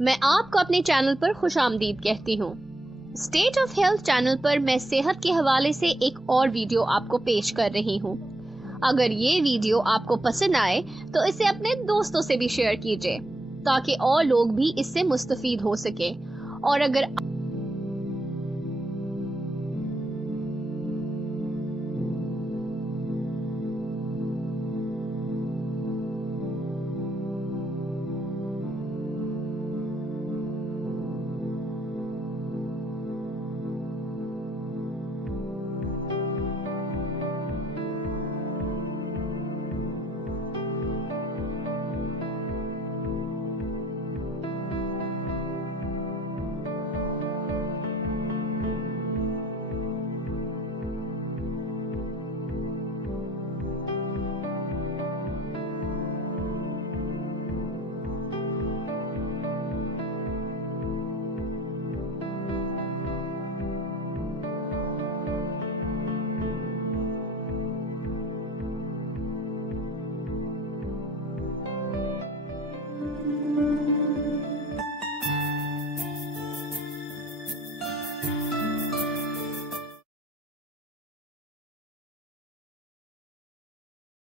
मैं आपको अपने चैनल पर खुशामदीद कहती हूँ। स्टेट ऑफ हेल्थ चैनल पर मैं सेहत के हवाले से एक और वीडियो आपको पेश कर रही हूँ। अगर ये वीडियो आपको पसंद आए तो इसे अपने दोस्तों से भी शेयर कीजिए ताकि और लोग भी इससे मुस्तफीद हो सके। और अगर